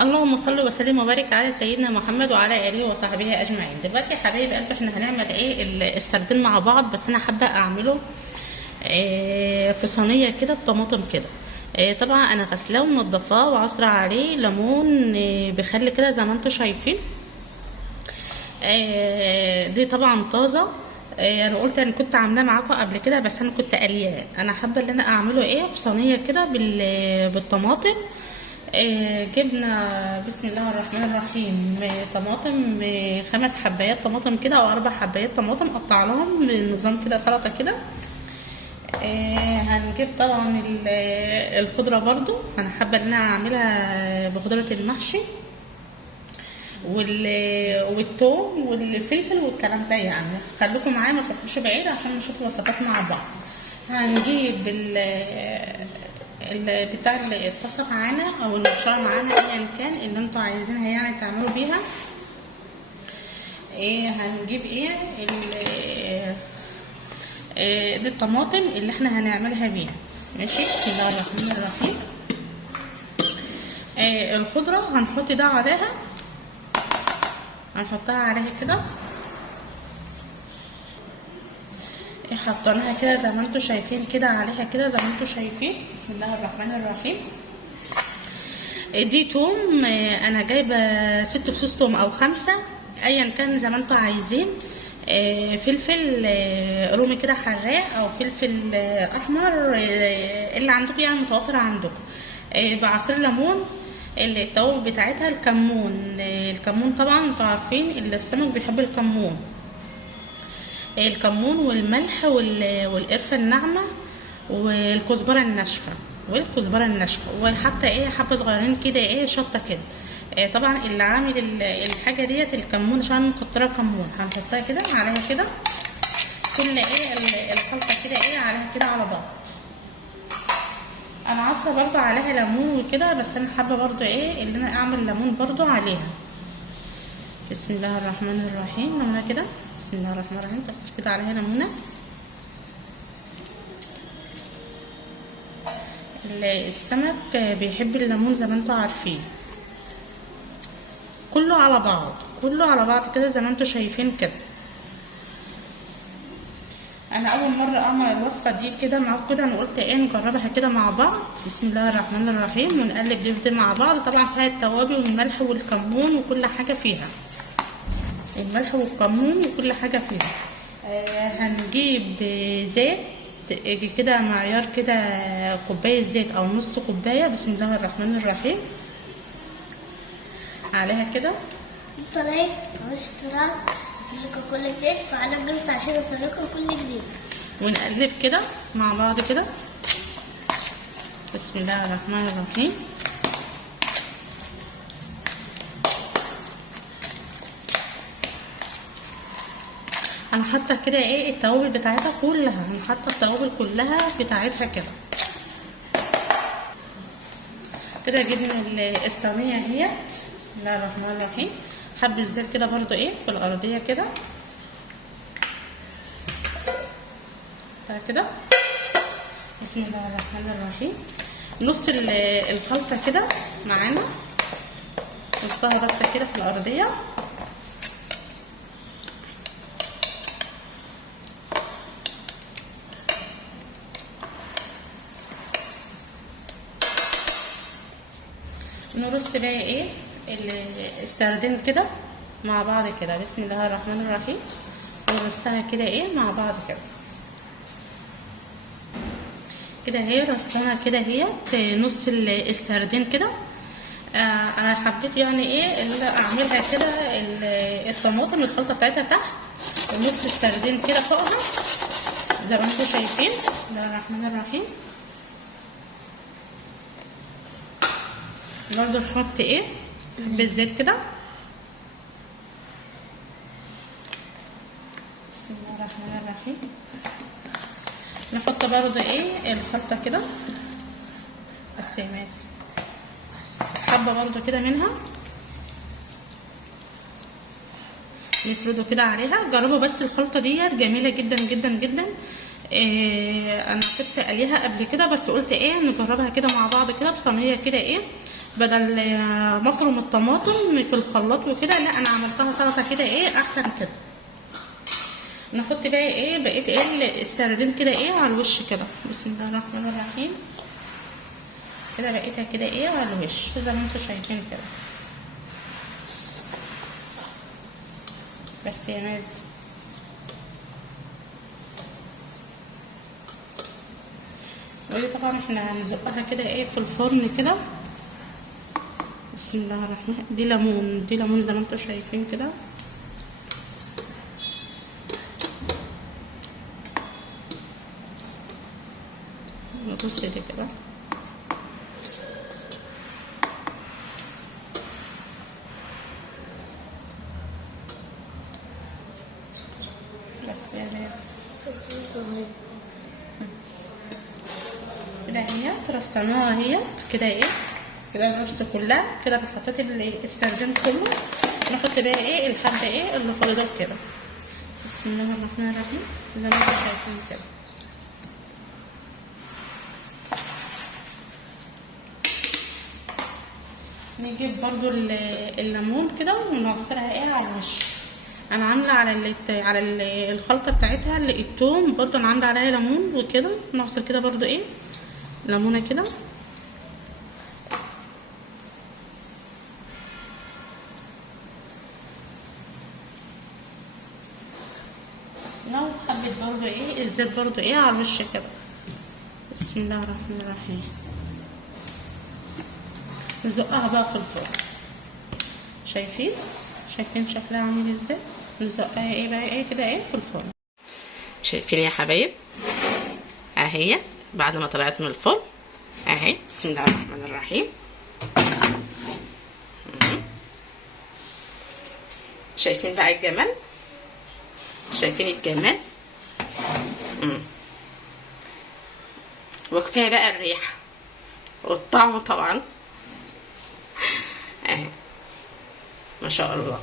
اللهم صل وسلم وبارك على سيدنا محمد وعلى اله وصحبه اجمعين. دلوقتي يا حبايب قلبي احنا هنعمل ايه السردين مع بعض، بس انا حابه اعمله في صينيه كده بطماطم كده. طبعا انا غسلاه ومنضفاه وعصره عليه ليمون بخل كده زي ما انتم شايفين. دي طبعا طازه. انا قلت انا كنت عاملاه معاكم قبل كده، بس انا كنت قلياه. انا حابه ان انا اعمله في صينيه كده بالطماطم. جبنا بسم الله الرحمن الرحيم طماطم، 5 حبايات طماطم كده او 4 حبايات طماطم قطعناهم نظام كده سلطه كده. هنجيب طبعا الخضره برضو، انا حابه ان انا اعملها بخضره المحشي والثوم والفلفل والكلام ده. يعني خليكم معايا ما تروحوش بعيد عشان نشوف الوصفات مع بعض. هنجيب بتاع الطاسه معانا او المبشره معانا ايا كان اللي انتوا عايزينها يعني تعملوا بيها. هنجيب دي الطماطم اللي احنا هنعملها بيها. ماشي، بسم الله الرحمن الرحيم. الخضره هنحط ده عليها، هنحطها عليها كده. حطيناها كده زي ما انتم شايفين كده عليها كده زي ما انتم شايفين. بسم الله الرحمن الرحيم. دي توم، انا جايبه 6 فصوص توم او 5 ايا كان زي ما انتم عايزين. فلفل رومي كده حراق او فلفل احمر، اللي عندكم يعني متوفر عندكم. بعصير ليمون. التوابل بتاعتها الكمون طبعا انتوا عارفين السمك بيحب الكمون والملح والقرفه الناعمه والكزبره الناشفه وحتى حبه صغيرين كده شطه كده. طبعا اللي عامل الحاجه ديت الكمون، عشان مكتره كمون هنحطها كده عليها كده كل الخلطه كده عليها كده على بعض. انا عصره برضو عليها ليمون وكده، بس انا حابه برضو اللي انا اعمل ليمون برضو عليها. بسم الله الرحمن الرحيم. ليمونه كده، بسم الله الرحمن الرحيم. تعصر كده عليها ليمونه. السمك بيحب الليمون زي ما انتوا عارفين. كله على بعض كده زي ما انتوا شايفين كده. انا اول مره اعمل الوصفه دي كده معاكم كده، انا قلت نجربها كده مع بعض. بسم الله الرحمن الرحيم. ونقلب دي مع بعض. طبعا فيها التوابل والملح والكمون وكل حاجه فيها، الملح والكمون وكل حاجه فيها. هنجيب زيت كده معيار كده، كوبايه زيت او نص كوبايه. بسم الله الرحمن الرحيم. عليها كده لايك واشتراك وصلكوا كل جديد وعلى الجرس عشان يوصلكوا كل جديد. ونقلب كده مع بعض كده. بسم الله الرحمن الرحيم. انا حاطه كده التوابل بتاعتها كلها، انا حاطه التوابل كلها بتاعتها كده. جبنا الصينيه اهيت. بسم الله الرحمن الرحيم. حبه زيت كده برضو في الارضيه كده كده. بسم الله الرحمن الرحيم. نص الخلطه كده معانا، نصها بس كده في الارضيه. نرص بقى السردين كده مع بعض كده. بسم الله الرحمن الرحيم. نرصها كده مع بعض كده رصنا كده نص السردين كده. انا حبيت يعني اللي اعملها كده الطماطم الخلطه بتاعتها تحت ونص السردين كده فوقها زي ما انتم شايفين. بسم الله الرحمن الرحيم. برضو نحط بالزيت كده. بسم الله الرحمن الرحيم. نحط برضو الخلطة كده بس حبة برضو كده منها نفرده كده عليها. جربوا بس الخلطة ديت جميلة جدا جدا جدا. انا كنت قليها قبل كده، بس قلت نجربها كده مع بعض كده بصينية كده بدل ما افرم الطماطم في الخلاط وكده، لا انا عملتها سلطه كده ايه احسن كده. نحط بقى ايه بقيت ايه السردين كده ايه على الوش كده. بسم الله الرحمن الرحيم. كده بقيتها كده ايه على الوش زي ما انتم شايفين كده. بس يا ناس ودي طبعا احنا هنزقها كده ايه في الفرن كده. بسم الله الرحمن. دي ليمون، دي ليمون زي ما انتم شايفين كده. نبص دي كده. بس يا ناس كده هي رصيناها اهي كده ايه كده الرص كلها كده. انا حطيت السردين كله. نحط بقى ايه الحبه ايه اللي فاضل كده. بسم الله الرحمن الرحيم زي ما انتم شايفين كده. نجيب برضو الليمون كده ونعصرها ايه على الوش. انا عامله على الخلطه بتاعتها اللي التوم برضو انا عامله عليها ليمون وكده. نعصر كده برضو ايه ليمونه كده. لو حبيت برضو ايه الزيت برضو ايه على الوش كده. بسم الله الرحمن الرحيم. نزقها بقى في الفرن. شايفين شكلها عامل ازاي. نزقها ايه بقى ايه كده ايه في الفرن. شايفين يا حبايب اهي بعد ما طلعت من الفرن اهي. بسم الله الرحمن الرحيم. شايفين بقى الجمال. شايفين الجمال. وكفايه بقى الريحه والطعم طبعا اهي ما شاء الله.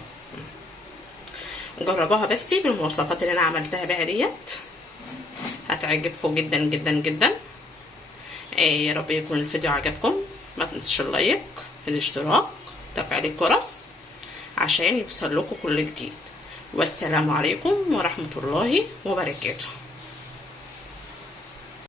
جربوها بس بالمواصفات اللي انا عملتها بها ديت هتعجبكم جدا جدا جدا. يا رب يكون الفيديو عجبكم. ما تنسوش اللايك، الاشتراك، تفعيل الجرس عشان يوصل لكم كل جديد. والسلام عليكم ورحمة الله وبركاته.